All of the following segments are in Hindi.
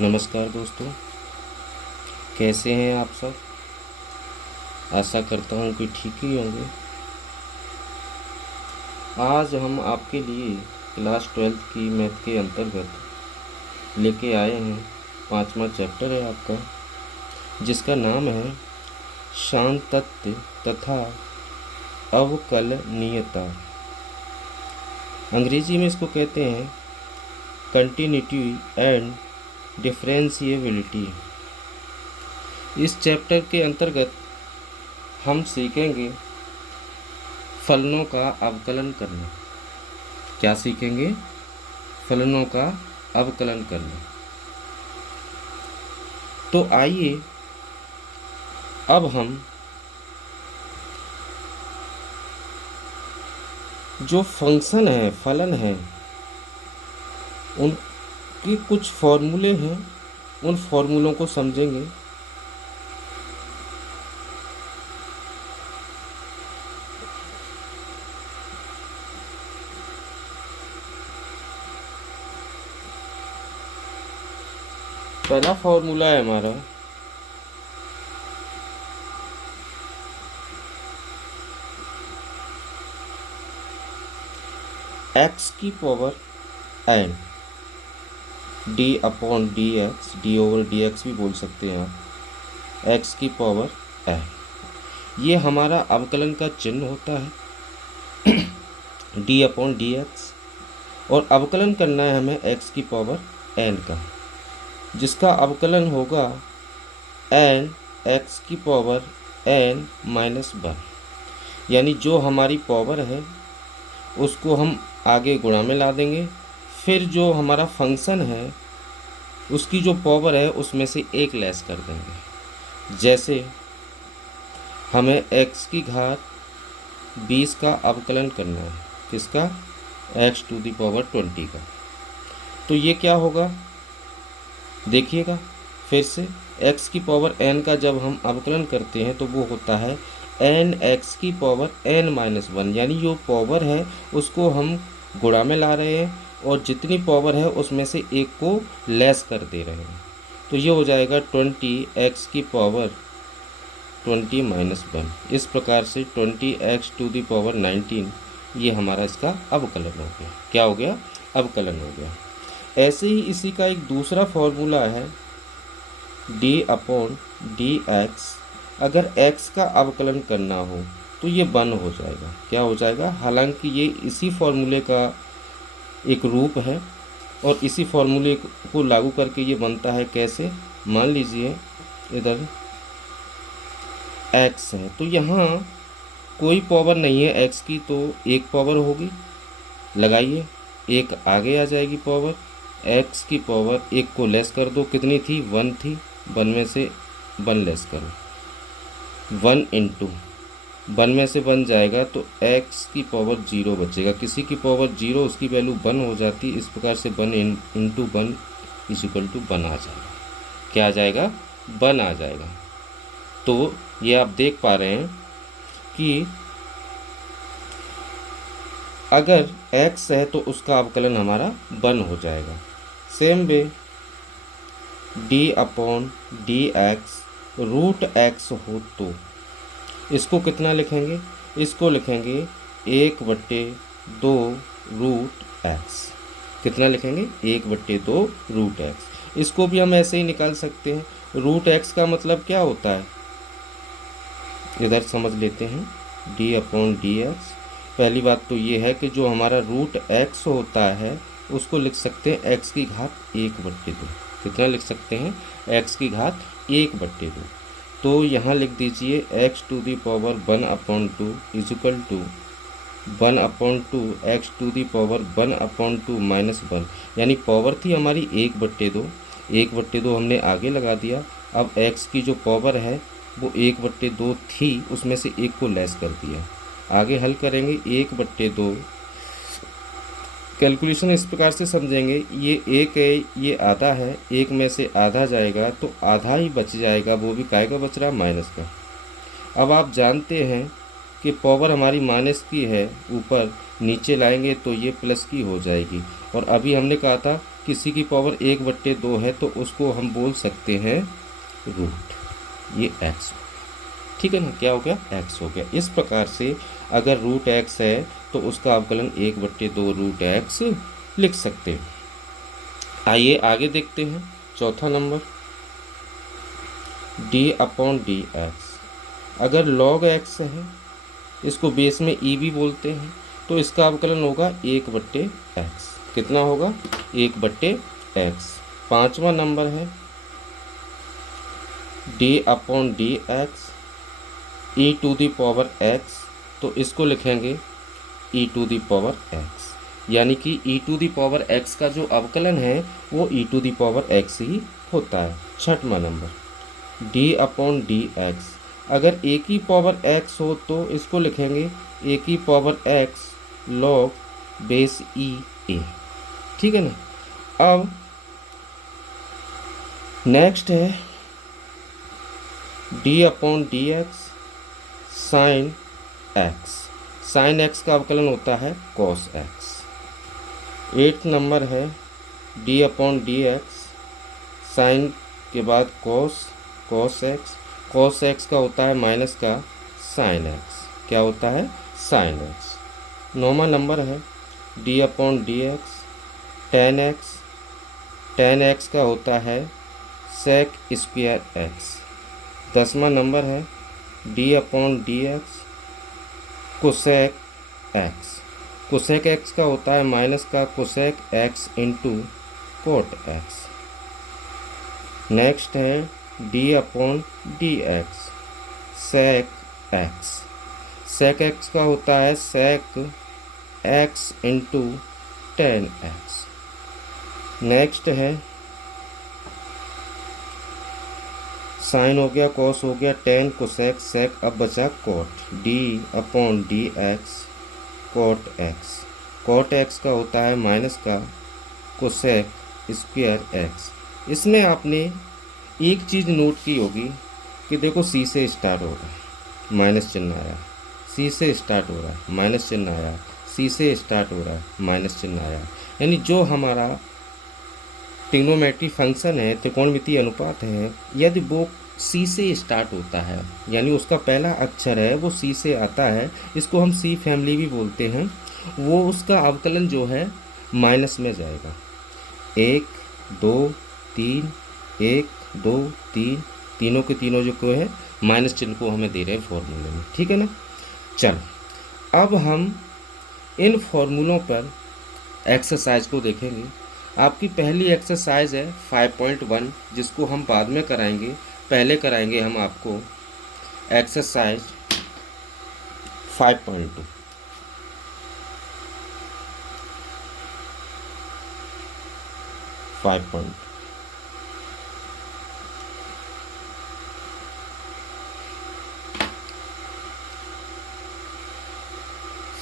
नमस्कार दोस्तों, कैसे हैं आप सब। आशा करता हूँ कि ठीक ही होंगे। आज हम आपके लिए क्लास 12th की मैथ के अंतर्गत लेके आए हैं। 5वां चैप्टर है आपका, जिसका नाम है शांतत्व तथा अवकलनीयता। अंग्रेजी में इसको कहते हैं कंटिन्यूटी एंड डिफरेंशिएबिलिटी। इस चैप्टर के अंतर्गत हम सीखेंगे फलनों का अवकलन करना। क्या सीखेंगे? फलनों का अवकलन करना। तो आइए अब हम जो फंक्शन है, फलन है, उनके कुछ फॉर्मूले हैं, उन फॉर्मूलों को समझेंगे। पहला फॉर्मूला है हमारा x की power n d upon D x, D over D x भी बोल सकते हैं आप, x की पावर n। ये हमारा अवकलन का चिन्ह होता है d अपॉन डी एक्स, और अवकलन करना है हमें x की पावर n का, जिसका अवकलन होगा n x की पावर n माइनस 1। यानी जो हमारी पावर है उसको हम आगे गुणा में ला देंगे, फिर जो हमारा फंक्शन है उसकी जो पावर है उसमें से एक लेस कर देंगे। जैसे हमें x की घात 20 का अवकलन करना है, किसका? x टू दी पावर 20 का। तो ये क्या होगा, देखिएगा फिर से। x की पावर n का जब हम अवकलन करते हैं तो वो होता है n x की पावर n माइनस 1। यानी जो पावर है उसको हम गुणा में ला रहे हैं और जितनी पावर है उसमें से एक को लेस कर दे रहे हैं। तो ये हो जाएगा 20 x की पावर 20 माइनस 1। इस प्रकार से 20x टू दी पावर 19, ये हमारा इसका अवकलन हो गया। क्या हो गया? अवकलन हो गया। ऐसे ही इसी का एक दूसरा फॉर्मूला है d अपॉन डी एक्स। अगर x का अवकलन करना हो तो ये 1 हो जाएगा। क्या हो जाएगा? हालांकि ये इसी फॉर्मूले का एक रूप है और इसी फॉर्मूले को लागू करके ये बनता है। कैसे? मान लीजिए इधर x है तो यहाँ कोई पावर नहीं है x की, तो एक पावर होगी, लगाइए, एक आगे आ जाएगी पावर। x की पावर एक को लेस कर दो, कितनी थी? 1 थी, 1 में से 1 लेस करो, 1 इंटू 1 में से 1 जाएगा तो x की पावर 0 बचेगा। किसी की पावर 0 उसकी वैल्यू 1 हो जाती। इस प्रकार से 1 इंटू 1 इज इक्वल टू 1 आ जाएगा। क्या आ जाएगा? 1 आ जाएगा। तो ये आप देख पा रहे हैं कि अगर x है तो उसका अवकलन हमारा 1 हो जाएगा। Same way d upon D X root X हो तो इसको कितना लिखेंगे? इसको लिखेंगे 1/2 रूट एक्स। कितना लिखेंगे? 1/2 रूट एक्स। इसको भी हम ऐसे ही निकाल सकते हैं। रूट एक्स का मतलब क्या होता है, इधर समझ लेते हैं। d अपॉन डी एक्स, पहली बात तो ये है कि जो हमारा रूट एक्स होता है उसको लिख सकते हैं x की घात 1/2। कितना लिख सकते हैं? x की घात 1/2। तो यहाँ लिख दीजिए x to the power 1/2 is equal to 1/2 x to the power 1/2 minus 1। यानी पावर थी हमारी 1/2, 1/2 हमने आगे लगा दिया। अब x की जो पावर है वो 1/2 थी, उसमें से एक को लेस कर दिया। आगे हल करेंगे 1/2। कैलकुलेशन इस प्रकार से समझेंगे, ये एक है, ये आधा है, एक में से आधा जाएगा तो आधा ही बच जाएगा, वो भी काय का बच रहा? माइनस का। अब आप जानते हैं कि पावर हमारी माइनस की है, ऊपर नीचे लाएंगे तो ये प्लस की हो जाएगी। और अभी हमने कहा था कि किसी की पावर 1/2 है तो उसको हम बोल सकते हैं रूट, ये x। ठीक है ना, क्या हो गया, x हो गया। इस प्रकार से अगर रूट x है तो उसका अवकलन 1/2 रूट x लिख सकते हैं। आइए आगे देखते हैं चौथा नंबर, d/dx। अगर log x है, इसको बेस में e भी बोलते हैं, तो इसका अवकलन होगा 1/x। कितना होगा, 1/x। पांचवा नंबर है d/dx e⁻x, तो इसको लिखेंगे e⁻x, यानी कि e⁻x का जो अवकलन है वो e⁻x ही होता है। छठवां नंबर d/dx, अगर a की पावर x हो तो इसको लिखेंगे a की power x log base e a। ठीक है ना। अब नेक्स्ट है d/dx sign x। Sign x का अवकलन होता है cos x। 8th नंबर है d/dx साइन के बाद cos x। cos x का होता है माइनस का साइन x। क्या होता है, साइन x। 9वां नंबर है d/dx tan x। tan x का होता है sec स्क्वायर x। 10वां नंबर है d/dx cosec x। Cosec x का होता है माइनस का cosec x into coat x। Next है d/dx sec x। sec x का होता है sec x into tan x। Next है साइन हो गया, कॉस हो गया, टेन, कोसेक, सेक, अब बचा cot. d/dx cot x। Cot x का होता है माइनस का कोसेक स्क्वायर x। इसमें आपने एक चीज़ नोट की होगी कि देखो c से स्टार्ट हो रहा है, माइनस चिन्ह आया, c से स्टार्ट हो रहा है, माइनस चिन्ह आया, c से स्टार्ट हो रहा है, माइनस चिन्ह आया। यानी जो हमारा ट्रिग्नोमेट्री फंक्शन है, त्रिकोणमितीय अनुपात है, यदि वो सी से स्टार्ट होता है, यानी उसका पहला अक्षर है वो सी से आता है, इसको हम सी फैमिली भी बोलते हैं, वो उसका अवकलन जो है माइनस में जाएगा। 1 2 3, 1 2 3, तीनों के तीनों जो को है माइनस चिन्ह को हमें दे रहे हैं फॉर्मूले में। ठीक है ना। चल अब हम इन फॉर्मूलों पर एक्सरसाइज को देखेंगे। आपकी पहली एक्सरसाइज है 5.1, जिसको हम बाद में कराएंगे। पहले कराएंगे हम आपको एक्सरसाइज 5.2।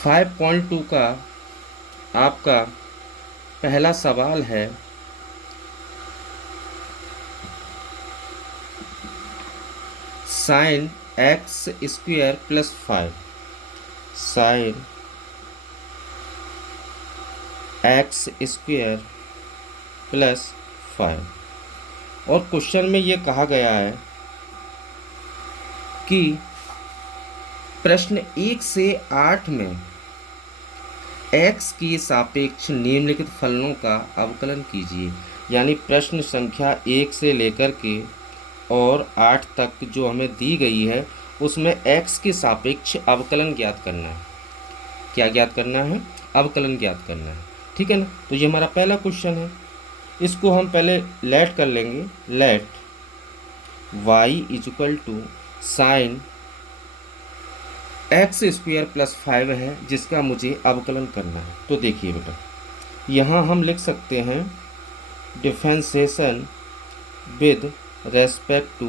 5.2 का आपका पहला सवाल है sine x square plus 5। Sine x square plus 5। और क्वेश्चन में ये कहा गया है कि प्रश्न 1 से 8 में x के सापेक्ष निम्नलिखित फलनों का अवकलन कीजिए। यानी प्रश्न संख्या 1 से लेकर के और 8 तक जो हमें दी गई है उसमें x के सापेक्ष अवकलन ज्ञात करना है। क्या ज्ञात करना है, अवकलन ज्ञात करना है। ठीक है ना। तो ये हमारा पहला क्वेश्चन है। इसको हम पहले लेट कर लेंगे। Let y equal to sine x square plus 5 है, जिसका मुझे अवकलन करना है। तो देखिए बेटा, यहाँ हम लिख सकते हैं differentiation with respect to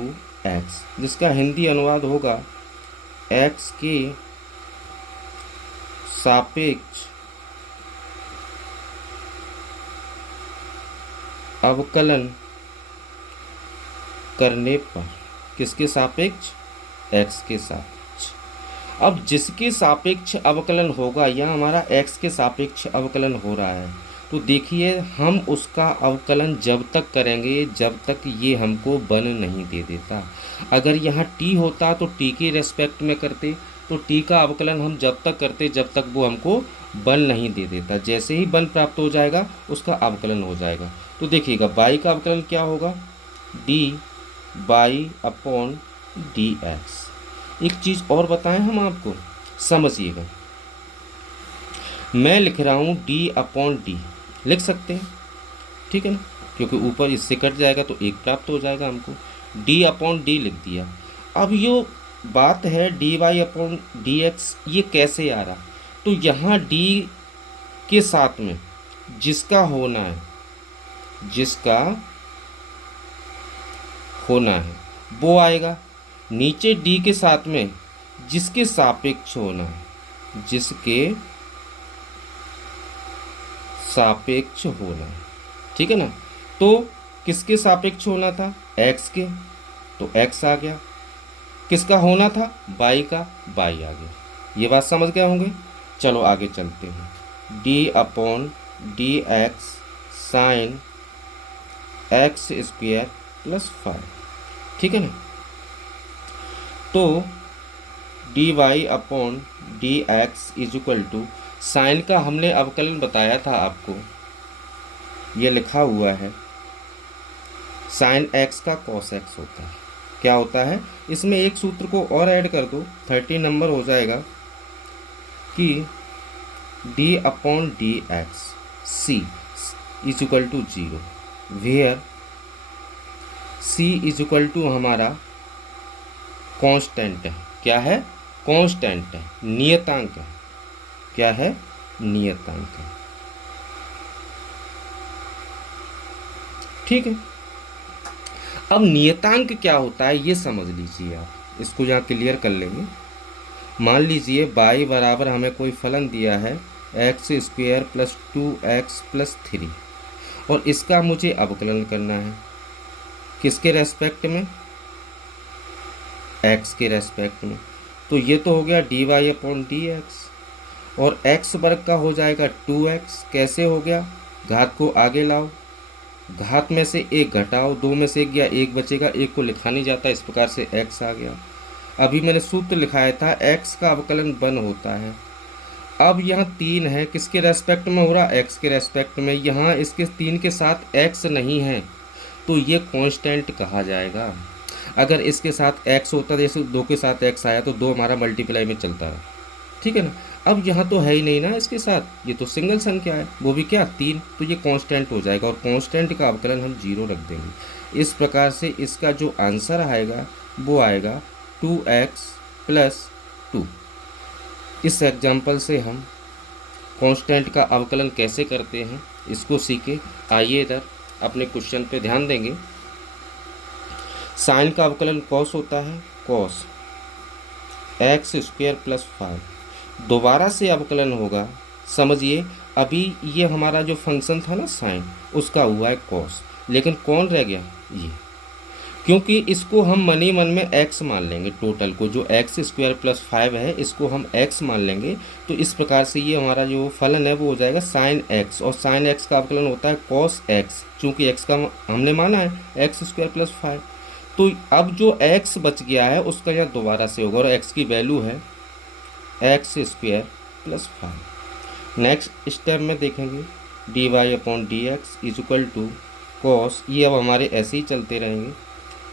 x, जिसका हिंदी अनुवाद होगा x के सापेक्ष अवकलन करने पर। किसके सापेक्ष, x के सापेक्ष। अब जिसके सापेक्ष अवकलन होगा, यह हमारा x के सापेक्ष अवकलन हो रहा है, तो देखिए हम उसका अवकलन जब तक करेंगे जब तक ये हमको बन नहीं दे देता। अगर यहाँ टी होता तो टी के रेस्पेक्ट में करते, तो टी का अवकलन हम जब तक करते जब तक वो हमको बन नहीं दे देता। जैसे ही बन प्राप्त हो जाएगा उसका अवकलन हो जाएगा। तो देखिएगा बाई का अवकलन क्या होगा, D by upon D x. एक चीज़ और बताएं हम आपको, समझिएगा। मैं लिख रहा हूँ डी अपॉन डी, लिख सकते हैं, ठीक है ना, क्योंकि ऊपर इससे कट जाएगा तो एक प्राप्त हो जाएगा हमको। डी अपॉन डी लिख दिया। अब ये बात है D Y upon D X, ये कैसे आ रहा, तो यहाँ डी के साथ में जिसका होना है, जिसका होना है वो आएगा, नीचे डी के साथ में जिसके सापेक्ष होना है, जिसके सापेक्ष होना है, ठीक है ना। तो किसके सापेक्ष होना था, x के, तो x आ गया। किसका होना था, y का, y आ गया। ये बात समझ गए होंगे। चलो आगे चलते हैं। d upon D X sine X square plus 5, ठीक है ना। तो D Y upon D x is equal to, sine का हमने अवकलन बताया था आपको, ये लिखा हुआ है, साइन एक्स का कॉस एक्स होता है। क्या होता है, इसमें एक सूत्र को और ऐड कर दो, 13 नंबर हो जाएगा कि D upon D X C is equal to 0, where C is equal to हमारा कांस्टेंट है। क्या है, कांस्टेंट है, नियतांक है। क्या है, नियतांक है, ठीक है। अब नियतांक क्या होता है ये समझ लीजिए आप, इसको यहाँ क्लियर कर लेंगे। मान लीजिए y बराबर हमें कोई फलन दिया है X square plus 2x plus 3, और इसका मुझे अवकलन करना है, किसके रेस्पेक्ट में, x के रेस्पेक्ट में। तो ये तो हो गया D Y upon D X, और x वर्ग का हो जाएगा 2x। कैसे हो गया, घात को आगे लाओ, घात में से एक घटाओ, 2 में से एक गया, एक बचेगा, एक को लिखा नहीं जाता, इस प्रकार से x आ गया। अभी मैंने सूत्र लिखाया था x का अवकलन वन होता है। अब यहाँ 3 है, किसके रेस्पेक्ट में हो रहा, x के रेस्पेक्ट में। यहाँ इसके 3 के साथ x नहीं है तो ये कांस्टेंट कहा जाएगा। अगर इसके साथ x होता, जैसे 2 के साथ x आया तो 2 हमारा मल्टीप्लाई में चलता रहा, ठीक है ना। अब यहाँ तो है ही नहीं ना इसके साथ, ये तो सिंगल संख्या है, वो भी क्या 3, तो ये कांस्टेंट हो जाएगा, और कांस्टेंट का अवकलन हम 0 रख देंगे। इस प्रकार से इसका जो आंसर आएगा वो आएगा 2x प्लस 2। इस एग्जाम्पल से हम कांस्टेंट का अवकलन कैसे करते हैं इसको सीखे। आइए इधर अपने क्वेश्चन पे ध्यान देंगे। साइन का अवकलन कॉस होता है, कॉस एक्स स्क्वायर प्लस 5। दोबारा से अवकलन होगा, समझिए अभी ये हमारा जो फंक्शन था ना साइन, उसका हुआ है कॉस, लेकिन कौन रह गया, ये, क्योंकि इसको हम मनी मन में x मान लेंगे, टोटल को जो एक्स स्क्वायर प्लस 5 है इसको हम x मान लेंगे। तो इस प्रकार से ये हमारा जो फलन है वो हो जाएगा साइन x, और साइन x का अवकलन होता है कॉस x, चूँकि x का हमने माना है एक्स स्क्वायर प्लस 5। तो अब जो x बच गया है उसका यहाँ दोबारा से होगा, और x की वैल्यू है X square plus 5। Next step में देखेंगे D Y upon D x is equal to cos, ये अब हमारे ऐसे ही चलते रहेंगे,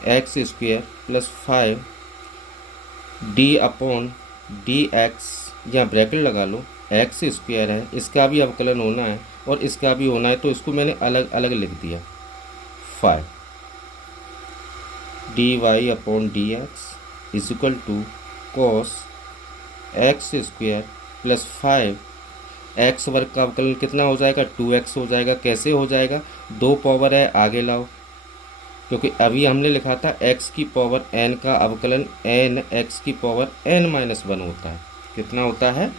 X square plus 5 D upon D X, यहाँ ब्रैकेट लगा लो, एक्स स्क्वायर है, इसका भी अवकलन होना है और इसका भी होना है, तो इसको मैंने अलग अलग लिख दिया, 5 D Y upon D x is equal to cos X square plus 5, X वर्ग का अवकलन कितना हो जाएगा, 2x हो जाएगा। कैसे हो जाएगा, 2 पावर है आगे लाओ, क्योंकि अभी हमने लिखा था x की पावर n का अवकलन n x की पावर n-1 होता है। कितना होता है,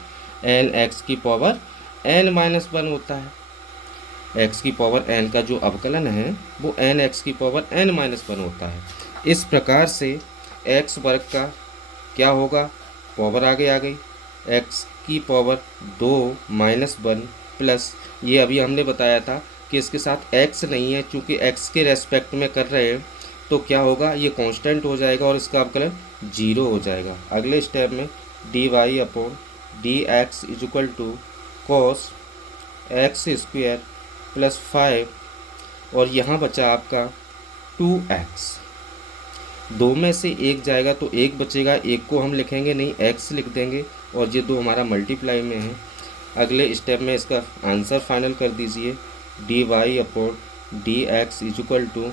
n x की पावर n-1 होता है। x की पावर n का जो अवकलन है वो n x की पावर n-1 होता है। इस प्रकार से x वर्ग का क्या होगा, पावर आगे आ गई, x की पावर 2 - 1 प्लस ये अभी हमने बताया था कि इसके साथ x नहीं है, चूँकि x के रेस्पेक्ट में कर रहे हैं तो क्या होगा, ये कांस्टेंट हो जाएगा और इसका अवकलन 0 हो जाएगा। अगले स्टेप में dy upon D x is equal to cos X square plus 5 और यहाँ बचा आपका 2x। दो में से एक जाएगा तो एक बचेगा, एक को हम लिखेंगे नहीं, x लिख देंगे और ये दो हमारा मल्टीप्लाई में है। अगले स्टेप में इसका आंसर फाइनल कर दीजिए, D Y upon D x is equal to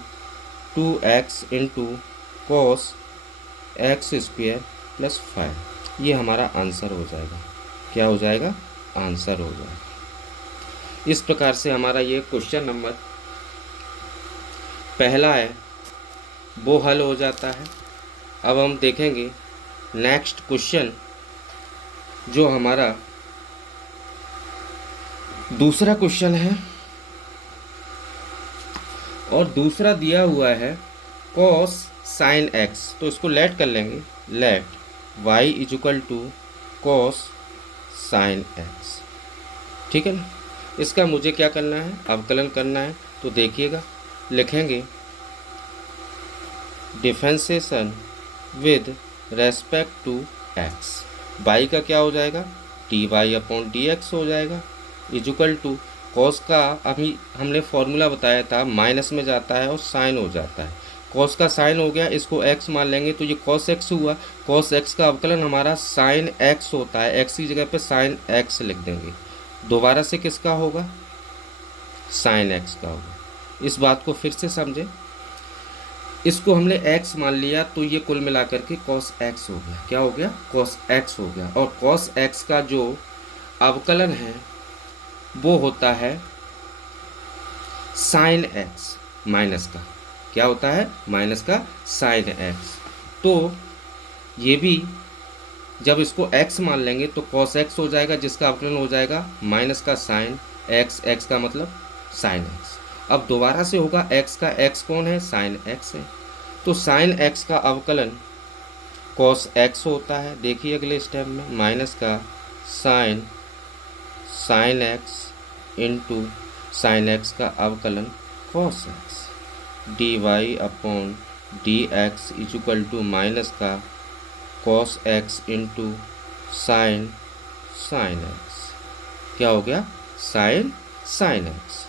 2x into cos X square plus 5। ये हमारा आंसर हो जाएगा। क्या हो जाएगा, आंसर हो जाएगा। इस प्रकार से हमारा ये क्वेश्चन नंबर पहला है वो हल हो जाता है। अब हम देखेंगे नेक्स्ट क्वेश्चन जो हमारा दूसरा क्वेश्चन है और दूसरा दिया हुआ है कॉस साइन एक्स। तो इसको लेट कर लेंगे, let Y is equal to cos sine X. ठीक है ना। इसका मुझे क्या करना है, अवकलन करना है। तो देखिएगा, लिखेंगे differentiation with respect to X. Y का क्या हो जाएगा, D Y upon D X हो जाएगा इज इक्वल टू कॉस का अभी हमने फॉर्मूला बताया था, माइनस में जाता है और साइन हो जाता है। कॉस का साइन हो गया, इसको एक्स मान लेंगे तो ये कॉस एक्स हुआ। कॉस एक्स का अवकलन हमारा साइन एक्स होता है, एक्स की जगह पे साइन एक्स लिख देंगे। दोबारा से किसका होगा, साइन एक्स का होगा। इस बात को फिर से समझें, इसको हमने x मान लिया तो ये कुल मिलाकर के cos x हो गया। क्या हो गया, cos x हो गया। और cos x का जो अवकलन है वो होता है sin x माइनस का। क्या होता है, माइनस का sin x। तो ये भी जब इसको x मान लेंगे तो cos x हो जाएगा, जिसका अवकलन हो जाएगा माइनस का sin x, x का मतलब sin x। अब दोबारा से होगा x का, x कौन है, sin x है। तो sin x का अवकलन cos x होता है। देखिए अगले स्टेप में माइनस का sin x into sine X का अवकलन cos x, D Y upon D x is equal to minus का cos x into sine x। क्या हो गया, साइन x।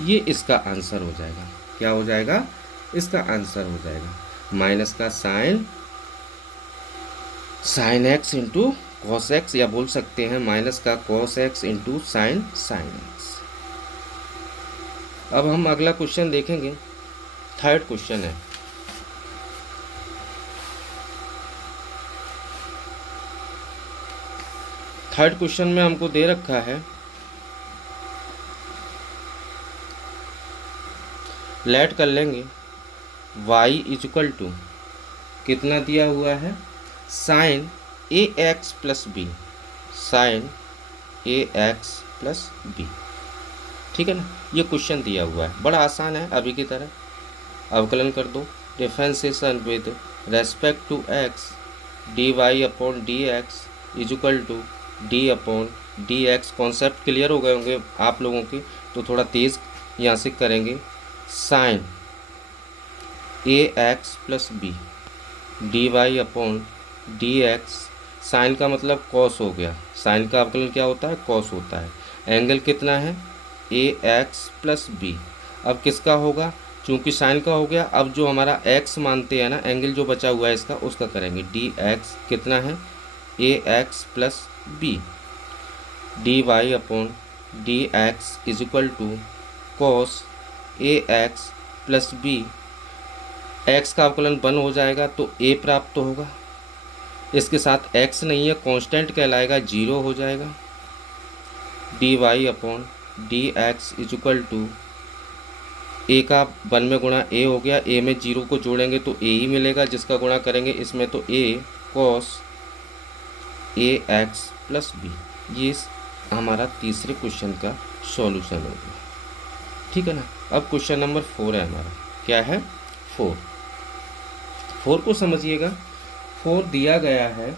ये इसका आंसर हो जाएगा। क्या हो जाएगा, इसका आंसर हो जाएगा माइनस का sine x into cos x, या बोल सकते हैं माइनस का cos x into sine x. अब हम अगला क्वेश्चन देखेंगे, थर्ड क्वेश्चन है। थर्ड क्वेश्चन में हमको दे रखा है लेट कर लेंगे y इज इक्वल टू कितना दिया हुआ है, साइन ए एक्स प्लस बी, साइन ए एक्स प्लस बी। ठीक है ना। ये क्वेश्चन दिया हुआ है, बड़ा आसान है अभी की तरह। अवकलन कर दो, differentiation with respect to X D Y upon D x is equal to D upon D X. Concept clear हो गए होंगे आप लोगों के, तो थोड़ा तेज़ यहाँ से करेंगे। साइन ए x plus B D Y upon D X. Sine का मतलब कॉस हो गया, साइन का अवकलन क्या होता है, कॉस होता है। एंगल कितना है, ए एक्स प्लस बी। अब किसका होगा, चूंकि साइन का हो गया, अब जो हमारा एक्स मानते हैं ना, एंगल जो बचा हुआ है इसका, उसका करेंगे। डी एक्स कितना है, A x plus B, D Y upon D x is equal to cos A x plus B. X का अवकलन 1 हो जाएगा तो ए प्राप्त होगा। इसके साथ एक्स नहीं है, कांस्टेंट कहलाएगा, 0 हो जाएगा। D Y upon D x is equal to A का 1 में गुणा ए हो गया, ए में 0 को जोड़ेंगे तो ए ही मिलेगा, जिसका गुणा करेंगे इसमें तो ए cos A x plus B. ये हमारा तीसरे क्वेश्चन का सॉल्यूशन हो गया। ठीक है ना। अब क्वेश्चन नंबर 4 है हमारा। क्या है, 4 को समझिएगा। 4 दिया गया है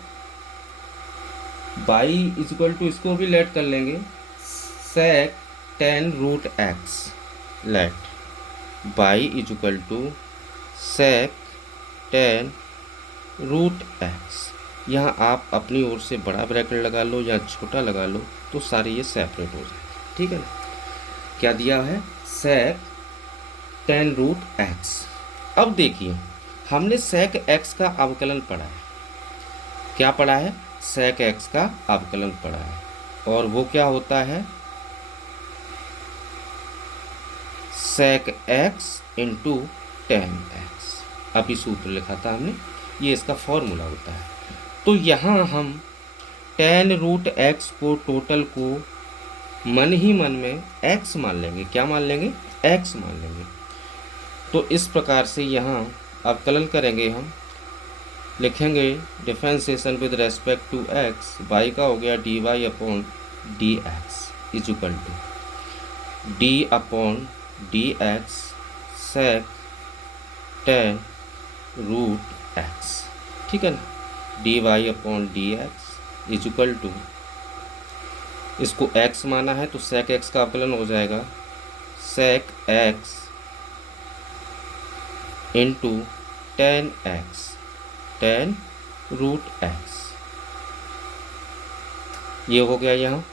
बाई इक्वल टू, इसको भी लेट कर लेंगे, sec 10 root X, let Y equal to sec 10 root X. यहाँ आप अपनी ओर से बड़ा ब्रैकेट लगा लो या छोटा लगा लो, तो सारे ये सेपरेट हो जाएंगे, ठीक है ना। क्या दिया है, सेक 10 रूट एक्स। अब देखिए, हमने सेक एक्स का अवकलन पढ़ा है। क्या पढ़ा है, सेक एक्स का अवकलन पढ़ा है, और वो क्या होता है, सेक एक्स इंटू 10x। अभी सूत्र लिखा था हमने, ये इसका फॉर्मूला होता है। तो यहाँ हम 10 रूट एक्स को, टोटल को मन ही मन में x मान लेंगे। क्या मान लेंगे, x मान लेंगे। तो इस प्रकार से यहाँ अवकलन करेंगे, हम लिखेंगे differentiation with respect to x, y का हो गया dy upon D x is equal to D upon D x sec 10 root X, ठीक है ना। D Y upon D x is equal to, इसको x माना है तो सेक x का अवकलन हो जाएगा sec x into 10x 10 root X, ये हो गया यहाँ।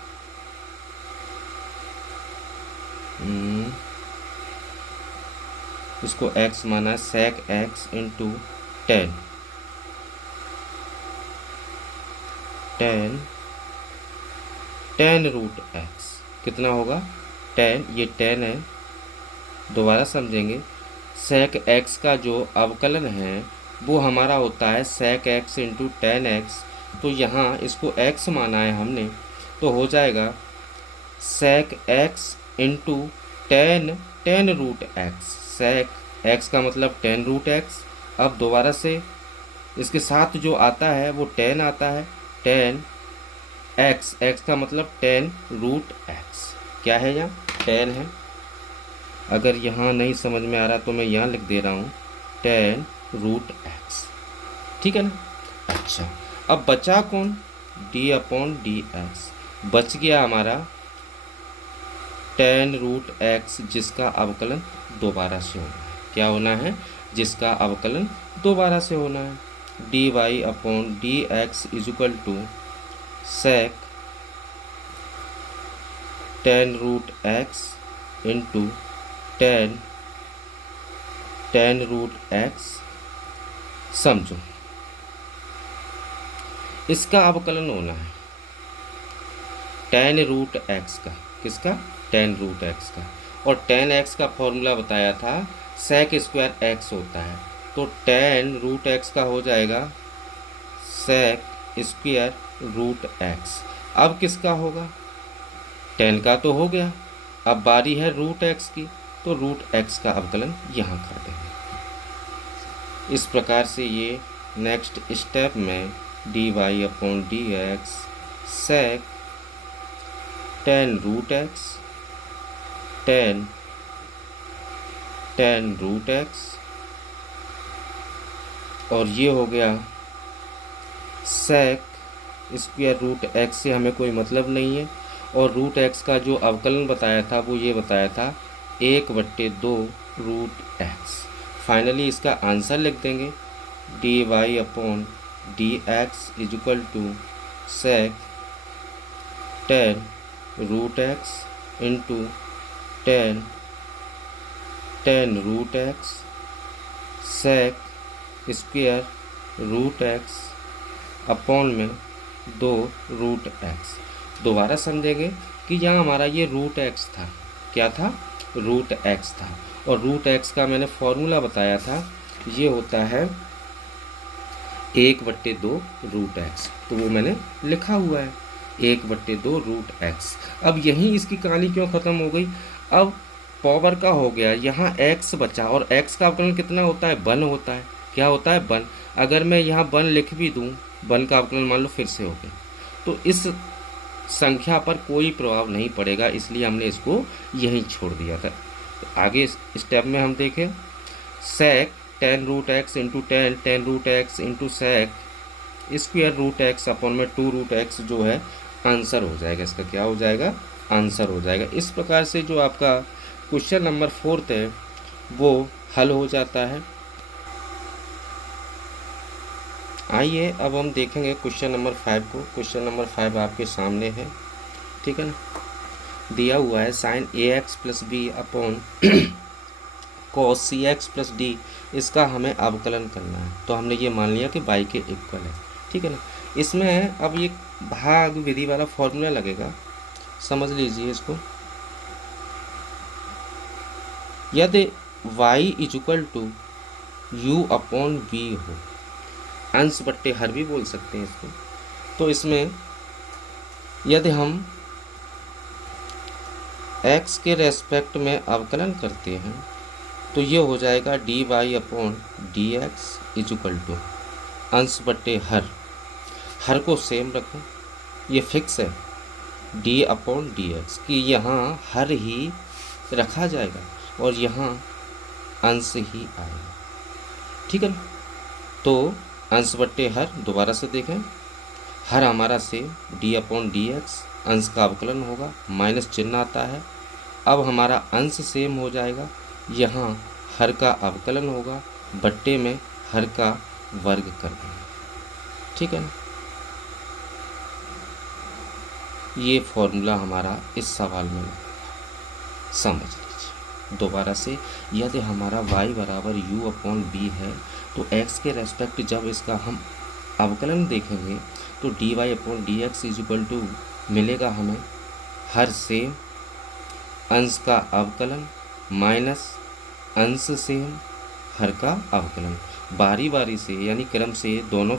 इसको x माना है sec x into 10 10 root X, कितना होगा 10, ये 10 है। दोबारा समझेंगे, सेक x का जो अवकलन है वो हमारा होता है सेक x इंटू 10x। तो यहाँ इसको x माना है हमने, तो हो जाएगा sec x into 10 root x. सेक x का मतलब 10 रूट एक्स। अब दोबारा से इसके साथ जो आता है वो 10 आता है, 10 x का मतलब 10 रूट एक्स। क्या है, यहाँ 10 है। अगर यहाँ नहीं समझ में आ रहा तो मैं यहाँ लिख दे रहा हूँ 10 रूट एक्स, ठीक है ना। अच्छा, अब बचा कौन, डी अपॉन डी एक्स। बच गया हमारा 10 रूट एक्स, जिसका अवकलन दोबारा से होना है। क्या होना है, जिसका अवकलन दोबारा से होना है। D Y upon D x is equal to sec 10 root x into 10 root x. समझो, इसका अवकलन होना है 10 रूट एक्स का। किसका, 10 रूट एक्स का। और 10x का फॉर्मूला बताया था सेक स्क्वायर एक्स होता है, तो 10 रूट एक्स का हो जाएगा सेक स्क्वायर रूट एक्स। अब किसका होगा, 10 का तो हो गया, अब बारी है रूट एक्स की, तो रूट एक्स का अवकलन यहाँ कर देंगे। इस प्रकार से ये नेक्स्ट स्टेप में d Y upon D x sec 10 root x 10 root x, और ये हो गया सेक स्क्वायर रूट एक्स से हमें कोई मतलब नहीं है। और रूट एक्स का जो अवकलन बताया था वो ये बताया था 1/2 रूट एक्स। फाइनली इसका आंसर लिख देंगे, d Y upon D x is equal to sec 10 root x into 10 root x sec square root x upon में 2 रूट एक्स। दोबारा समझेंगे कि यहाँ हमारा ये रूट एक्स था। क्या था, रूट एक्स था। और रूट एक्स का मैंने फॉर्मूला बताया था, ये होता है 1/2 रूट एक्स। तो वो मैंने लिखा हुआ है 1/2 रूट एक्स। अब यहीं इसकी कहानी क्यों ख़त्म हो गई, अब पावर का हो गया, यहाँ x बचा, और x का अवकलन कितना होता है, 1 होता है। क्या होता है, 1। अगर मैं यहाँ 1 लिख भी दूँ, 1 का अवकलन मान लो फिर से हो गया, तो इस संख्या पर कोई प्रभाव नहीं पड़ेगा, इसलिए हमने इसको यहीं छोड़ दिया था। तो आगे स्टेप में हम देखें, sec 10 root x into 10 root x into sec square root x upon में 2√x जो है आंसर हो जाएगा, इसका क्या हो जाएगा, आंसर हो जाएगा। इस प्रकार से जो आपका क्वेश्चन नंबर 4 है वो हल हो जाता है। आइए अब हम देखेंगे क्वेश्चन नंबर 5 को। क्वेश्चन नंबर 5 आपके सामने है, ठीक है ना। दिया हुआ है साइन ए x plus B upon cos C x plus D, इसका हमें अवकलन करना है। तो हमने ये मान लिया कि बाई के इक्वल है, ठीक है ना। इसमें अब ये भाग विधि वाला फॉर्मूला लगेगा, समझ लीजिए इसको। यदि y is equal to u upon v हो, अंश बट्टे हर भी बोल सकते हैं इसको, तो इसमें यदि हम x के रेस्पेक्ट में अवकलन करते हैं तो ये हो जाएगा D Y upon D x is equal to अंश बट्टे हर को सेम रखें, ये फिक्स है डी अपॉन डी एक्स कि यहाँ हर ही रखा जाएगा और यहाँ अंश ही आएगा, ठीक है ना। तो अंश बट्टे हर दोबारा से देखें, हर हमारा same D upon D X, अंश का अवकलन होगा, माइनस चिन्ह आता है। अब हमारा अंश सेम हो जाएगा, यहाँ हर का अवकलन होगा, बट्टे में हर का वर्ग कर देंगे, ठीक है ना। ये फॉर्मूला हमारा इस सवाल में समझ लीजिए दोबारा से। यदि हमारा y बराबर u अपॉन b है तो x के रेस्पेक्ट जब इसका हम अवकलन देखेंगे तो D Y upon D x is equal to मिलेगा हमें हर से अंश का अवकलन माइनस अंश से हर का अवकलन, बारी बारी से यानी क्रम से दोनों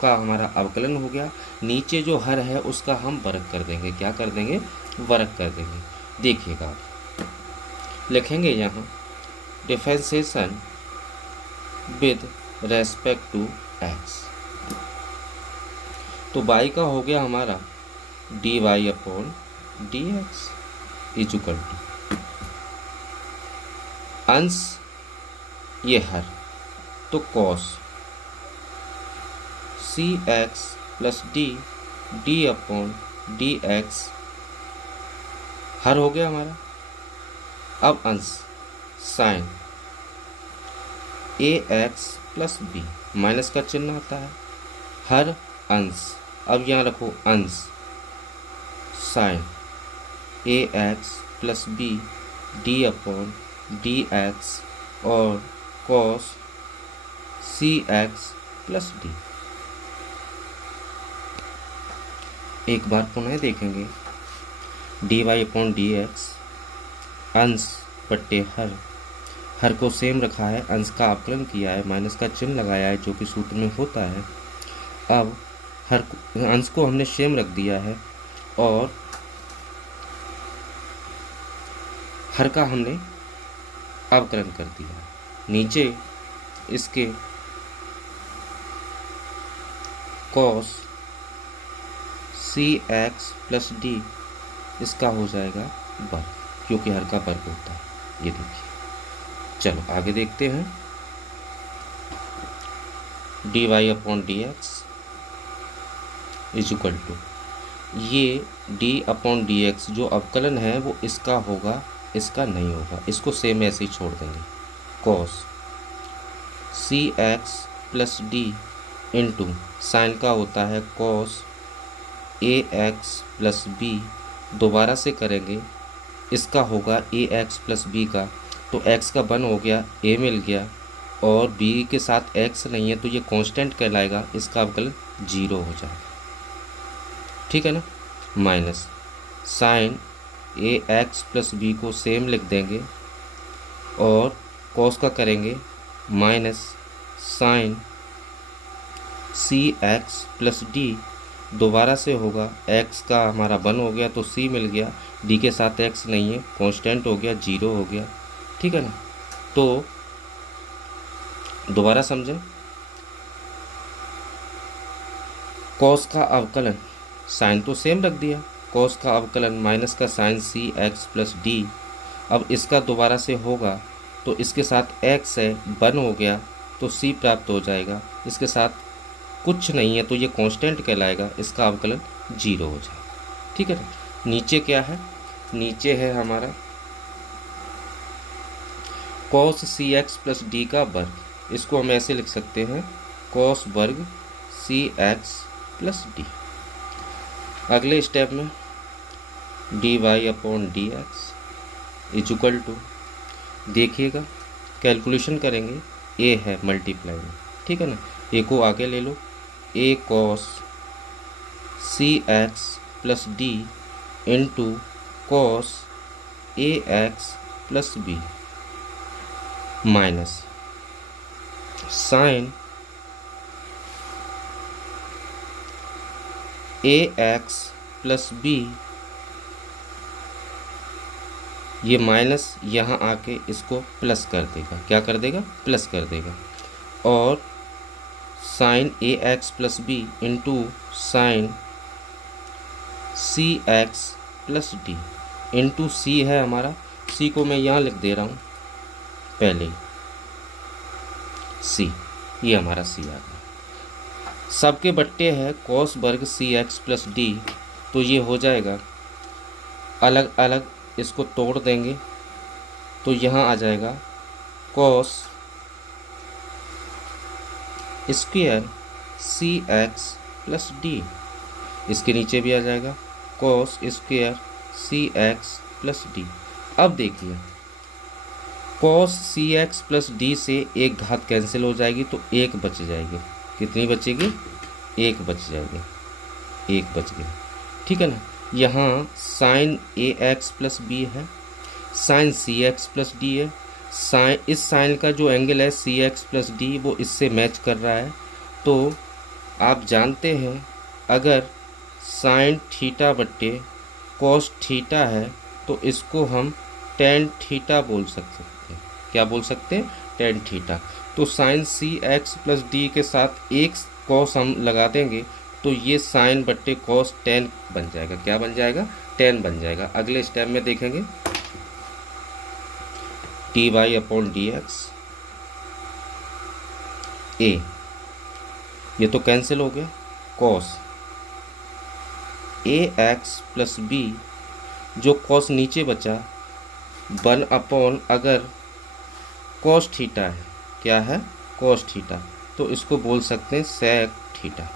का हमारा अवकलन हो गया। नीचे जो हर है उसका हम वर्ग कर देंगे, क्या कर देंगे, वर्ग कर देंगे। देखिएगा लिखेंगे यहाँ differentiation with respect to X, तो y का हो गया हमारा D Y upon D x is equal to अंश ये हर, तो cos C x plus D upon D X हर हो गया हमारा। अब अंश साइन ए एक्स प्लस बी, माइनस का चिन्ह आता है, हर अंश, अब यहाँ रखो अंश साइन ए x plus B D upon D X और cos C x plus D. एक बार पुनः देखेंगे D Y upon D X, अंश बट्टे हर को सेम रखा है, अंश का अवकलन किया है, माइनस का चिन्ह लगाया है जो कि सूत्र में होता है। अब अंश को हमने सेम रख दिया है और हर का हमने अवकलन कर दिया है। नीचे इसके cos C x plus D, इसका हो जाएगा वर्ग, क्योंकि हर का वर्ग होता है। ये देखिए, चलो आगे देखते हैं। D Y upon D x is equal to, ये डी अपॉन डी एक्स जो अवकलन है वो इसका होगा, इसका नहीं होगा, इसको सेम ऐसे ही छोड़ देंगे। Cos C x plus D into sine का होता है कॉस ए एक्स प्लस बी, दोबारा से करेंगे, इसका होगा ए एक्स प्लस बी का, तो x का 1 हो गया, a मिल गया और b के साथ x नहीं है तो ये कांस्टेंट कहलाएगा, इसका अवकलन 0 हो जाएगा, ठीक है ना। माइनस साइन ए एक्स प्लस बी को सेम लिख देंगे और कॉस का करेंगे minus sign c x plus D, दोबारा से होगा, x का हमारा 1 हो गया तो c मिल गया, d के साथ x नहीं है, कांस्टेंट हो गया, 0 हो गया, ठीक है ना। तो दोबारा समझें, कॉस का अवकलन, साइन तो सेम रख दिया, कॉस का अवकलन माइनस का sign c x plus D, अब इसका दोबारा से होगा तो इसके साथ x है, 1 हो गया तो c प्राप्त हो जाएगा, इसके साथ कुछ नहीं है तो ये कांस्टेंट कहलाएगा, इसका अवकलन 0 हो जाएगा। ठीक है ना। नीचे क्या है, नीचे है हमारा cos सी एक्स प्लस डी का वर्ग, इसको हम ऐसे लिख सकते हैं cos वर्ग सी एक्स प्लस डी। अगले स्टेप में d Y upon D x is equal to, देखिएगा कैलकुलेशन करेंगे, ए है मल्टीप्लाई में, ठीक है ना, ए को आगे ले लो, A cos C x plus D into cos A x plus B minus sine A x plus B, ये माइनस यहाँ आके इसको प्लस कर देगा, क्या कर देगा, प्लस कर देगा, और साइन ए x plus b into sine c x plus D into c है हमारा, सी को मैं यहाँ लिख दे रहा हूँ पहले, सी, ये हमारा सी आ गया। सबके बट्टे है कॉस वर्ग सी एक्स प्लस डी, तो ये हो जाएगा अलग अलग, इसको तोड़ देंगे तो यहाँ आ जाएगा कॉस स्क्वायर सी एक्स प्लस डी, इसके नीचे भी आ जाएगा कॉस स्क्वायर सी एक्स प्लस डी। अब देखिए cos C x plus D से एक घात कैंसिल हो जाएगी तो एक बच जाएगी, कितनी बचेगी, एक बच जाएगी, एक बच गई, ठीक है ना। यहाँ साइन ए एक्स प्लस बी है, sign c x plus D है, साइन, इस साइन का जो एंगल है सी एक्स प्लस डी वो इससे मैच कर रहा है, तो आप जानते हैं अगर साइन थीटा बट्टे कॉस थीटा है तो इसको हम टेन थीटा बोल सकते हैं, क्या बोल सकते हैं, टेन थीटा। तो sign c x plus D के साथ एक कॉस हम लगा देंगे तो ये साइन बट्टे कॉस टेन बन जाएगा, क्या बन जाएगा, टेन बन जाएगा। अगले स्टेप में देखेंगे D Y upon D x, ए ये तो कैंसिल हो गया, कॉस ए एक्स प्लस बी, जो कॉस नीचे बचा 1 अपॉन, अगर कॉस थीटा है, क्या है, कॉस थीटा, तो इसको बोल सकते हैं सेक थीटा।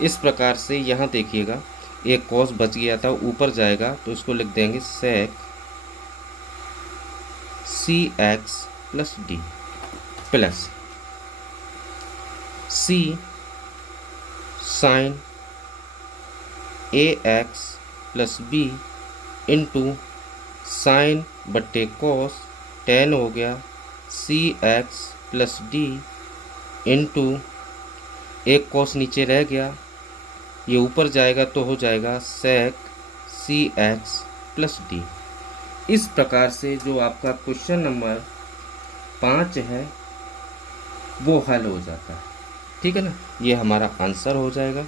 इस प्रकार से यहाँ देखिएगा एक कॉस बच गया था, ऊपर जाएगा तो इसको लिख देंगे sec c x plus d plus c sine ए x plus b into sine बट्टे कॉस टेन हो गया c x plus D into एक कॉस नीचे रह गया, ये ऊपर जाएगा तो हो जाएगा sec c x plus d. इस प्रकार से जो आपका क्वेश्चन नंबर 5 है वो हल हो जाता है, ठीक है ना, ये हमारा आंसर हो जाएगा।